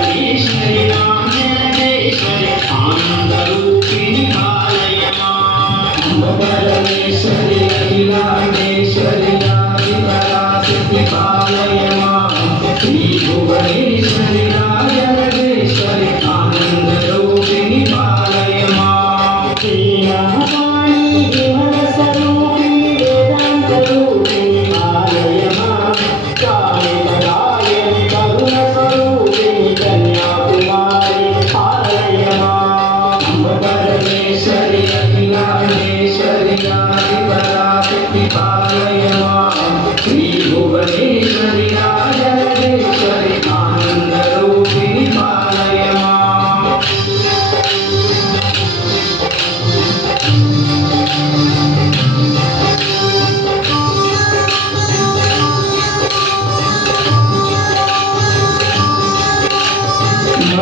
భువనేశ్వరి రాజరాజేశ్వరి ఆనందరూపిణి పాలయ మాం పరమేశ్వరి అఖిలాండేశ్వరి ఆదిపరాశక్తి పాలయ మాం శ్రీ భువనేశ్వరి రాజరాజేశ్వరి ఆనందరూపిణి పాలయ మాం శ్రీమహావాణి విమల స్వరూపిణి వేదాంత రూపిణి పాలయ మాం కాళికగాయని కరుణ స్వరూపిణి కన్యాకుమారి పాలయ మాం పరమేశ్వరి అఖిలాండేశ్వరి ఆదిపరాశక్తి పాలయ మాం శ్రీ భువనేశ్వరి రాజరాజేశ్వరి ఆనందరూపిణి పాలయ మాం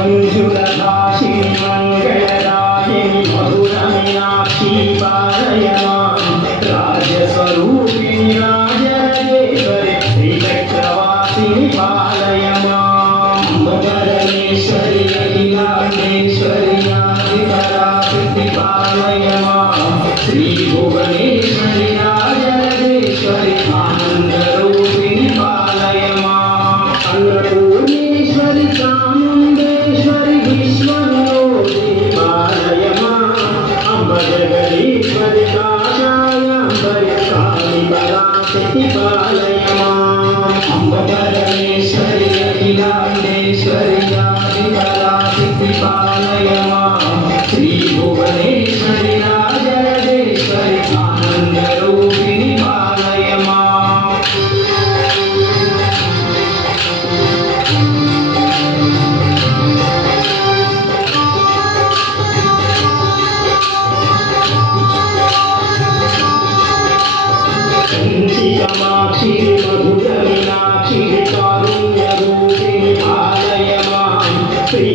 మంజులభాషిణి మంగళరాయిని మధుర మీనాక్షి పాలయ మాం రాజస్వరూపిణి రాజరాజేశ్వరి శ్రీచక్రవాసిని పాలయ మాం పరమేశ్వరి అఖిలాండేశ్వరి ఆదిపరాశక్తి పాలయ మాం శ్రీ భువనేశ్వరి రాజరాజేశ్వరి ఆనందరూపిణి పాలయ మాం అన్నపూర్ణేశ్వరి చాముండేశ్వరి విశ్వనిరోధిని పాలయ మాం అంబ జగదీశ్వరి కాషాయాంబరి కాళికరాశక్తి పాలయ మాం అంబ పరమేశ్వరి అఖిలాండేశ్వరి ఆదిపరాశక్తి పాలయ మాం శ్రీ భువనేశ్వరి రాజరాజేశ్వరి ఆనందరూపిణి పాలయ మాం కంచికమాక్షి మధుర మీనాక్షి కారుణ్య రూపిణి పాలయ మాం శ్రీ